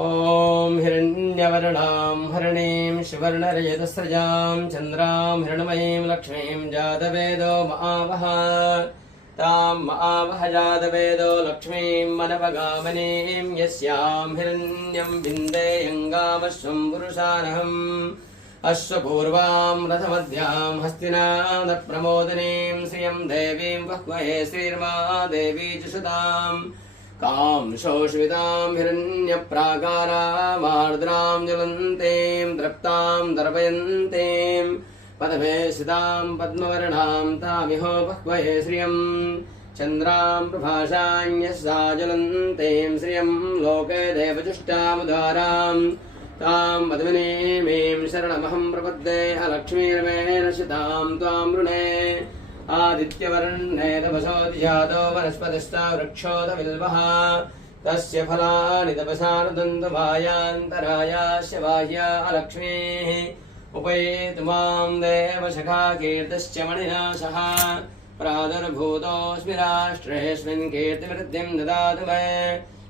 ॐ हिरण्यवर्णां हरिणीं सुवर्णरजतस्रजां चन्द्रां हिरण्मयीं लक्ष्मीं जातवेदो महावः तां महावः जातवेदो लक्ष्मीं मनपगामिनीं यस्यां हिरण्यं बिन्देयङ्गामश्वं पुरुषानहम् अश्वपूर्वां रथमध्यां हस्तिनादप्रमोदिनीं श्रियं देवीं वह्वये श्रीर्मा देवी च सुताम् कां शोषवितां हिरण्यप्राकारामार्द्रां ज्वलन्तीं तृप्तां दर्पयन्तीं पदमे स्थितां पद्मवर्णां तामिहो बह्वये श्रियं चन्द्रां प्रभासां यस्या ज्वलन्तीं श्रियं लोके देवजुष्टामुदारां तां पद्मिनीमीं शरणमहं प्रपद्ये अलक्ष्मीर्मेण शितां त्वां वृणे आदित्यवर्णे तपसोऽधिजातो वनस्पतिस्था वृक्षोऽथ बिल्वः तस्य फलानि तपसानुदन्तमायान्तरायास्य बाह्या अलक्ष्मीः उपैतु मां देवसखा कीर्तिश्च मणिना सह प्रादुर्भूतोऽस्मि राष्ट्रेऽस्मिन् कीर्तिवृद्धिं ददातु मे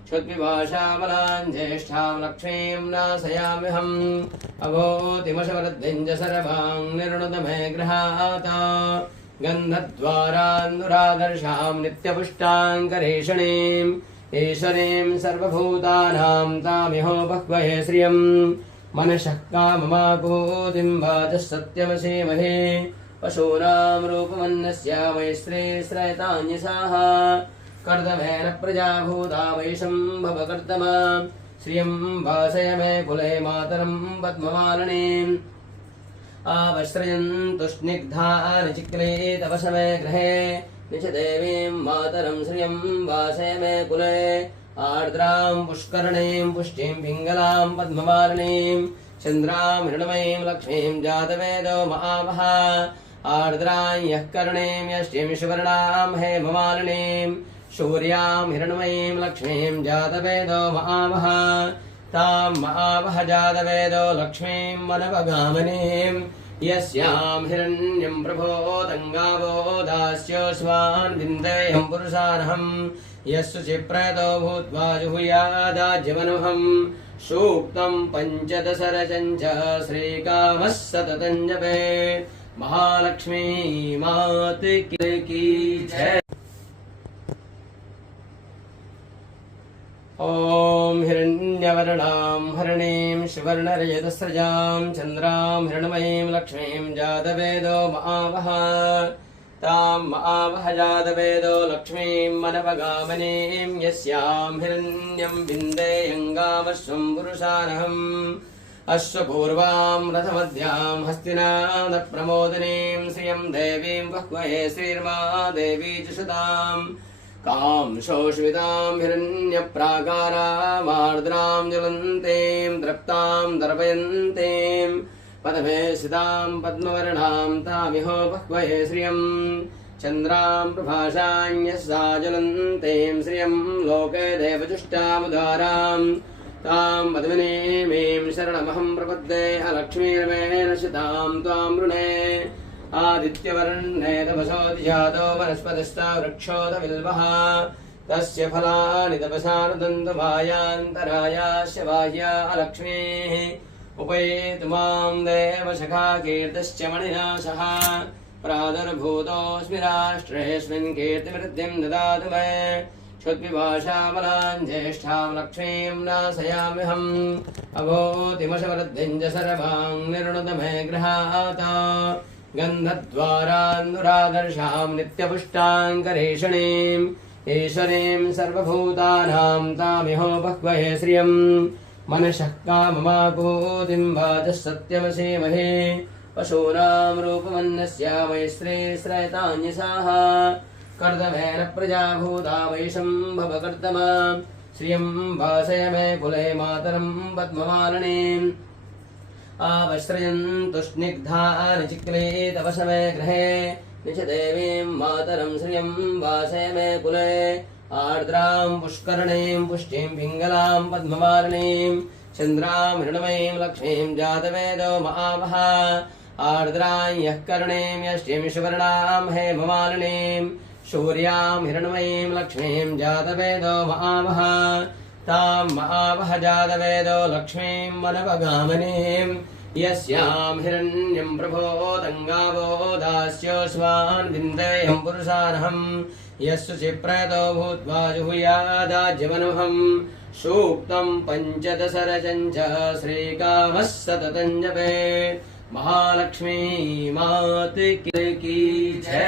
क्षुद्विभाषामलां ज्येष्ठां लक्ष्मीं नाशयाम्यहम् अभूतिमशवृद्धिं च सर्वां निर्णुत मे गृहात् गन्धद्वारान्नुरादर्शां नित्यपुष्टाङ्करेषणीम् ईश्वरीं सर्वभूतानां तामिहो बह्वये श्रियं मनसः काममाकूतिं वाचः सत्यमसीमहे पशूनां रूपमन्यस्य मैश्रेश्रयतान्यसाः कर्दमेन प्रजाभूता वैशम्भव कर्दमा श्रियं वासय मे कुले मातरं पद्ममालिनीम् आवश्रयन्तु स्निग्धानि चिक्ले तपसमे गृहे निच देवीं मातरं श्रियं वासय मे कुले आर्द्रां पुष्करणीं पुष्टिं पिङ्गलां पद्ममालिनीं चन्द्रां हिरण्मयीं लक्ष्मीं जातवेदो महावः आर्द्रां यः कर्णीं यष्टिं सुवर्णां हेममालिनीं सूर्यां हिरण्मयीं लक्ष्मीं जातवेदो महावः तां महावः जातवेदो लक्ष्मीं मनपगामिनीं यस्यां हिरण्यं प्रभोदङ्गावो दास्योऽस्मान् विन्देयं पुरुषानहम् यस्सु चिप्रतो भूत्वा जुहुयादाज्यमनुहम् सूक्तं पञ्चदशरचञ्च श्रीकामः सततं जपेत् महालक्ष्मी मात की जय। ॐ हिरण्यवर्णां हरिणीं सुवर्णरजतस्रजां चन्द्रां हिरण्मयीं लक्ष्मीं जातवेदो महावः तां महावः जातवेदो लक्ष्मीं मनपगामिनीं यस्यां हिरण्यं बिन्देयङ्गामश्वं पुरुषानहम् अश्वपूर्वां रथमध्यां हस्तिनादप्रमोदिनीं श्रियं देवीं वह्वये श्रीर्मा देवी च सुताम् कां शोषवितां हिरण्यप्राकारामार्द्रां ज्वलन्तीं तृप्तां दर्पयन्तीं पदमे स्थितां पद्मवर्णां तामिहो बह्वये श्रियं चन्द्रां प्रभासां यस्या ज्वलन्तीं श्रियं लोके देवजुष्टामुदारां तां पद्मिनीमीं शरणमहं प्रपद्ये अलक्ष्मीर्मेण शितां त्वां वृणे आदित्यवर्णे तपसोऽधिजातो वनस्पतिस्था वृक्षोऽथ बिल्वः तस्य फलानि तपसानुदन्तमायान्तरायास्य बाह्या अलक्ष्मीः उपैतु मां देवसखा कीर्तिश्च मणिना सह प्रादुर्भूतोऽस्मि राष्ट्रेऽस्मिन् कीर्तिवृद्धिं ददातु मे क्षुद्विभाषामलां ज्येष्ठां लक्ष्मीं नाशयाम्यहम् अभूतिमशवृद्धिं च सर्वां निर्णुत मे गृहात् गन्धद्वारान्नुरादर्शां नित्यपुष्टाङ्करेषणीम् ईश्वरीं सर्वभूतानां तामिहो बह्वये श्रियं मनसः काममाकूतिं वाचः सत्यमसीमहे पशूनां रूपमन्यस्य मैश्रेश्रयतान्यसाः कर्दमेन प्रजाभूता वैशम्भव कर्दमा श्रियं वासय मे कुले मातरं पद्ममालिनीम् आवश्रयन्तु स्निग्धानि चिक्ले तपसमे गृहे निच देवीं मातरं श्रियं वासय मे कुले आर्द्रां पुष्करणीं पुष्टिं पिङ्गलां पद्ममालिनीं चन्द्रां हिरण्मयीं लक्ष्मीं जातवेदो महावः आर्द्रां यः कर्णीं यष्टिं सुवर्णां हेममालिनीं सूर्यां हिरण्मयीं लक्ष्मीं जातवेदो महावः तां महावह जातवेदो लक्ष्मीं मनवगामिनीं यस्यां हिरण्यं प्रभोदङ्गावो दास्योऽस्मान् विन्देयं पुरुषार्हं यस्सु चिप्रतो भूत्वा जुहुयादाज्यमनुहं सूक्तं पञ्चदशरचञ्च श्रीकामः सततं जपे। महालक्ष्मी मात की जय।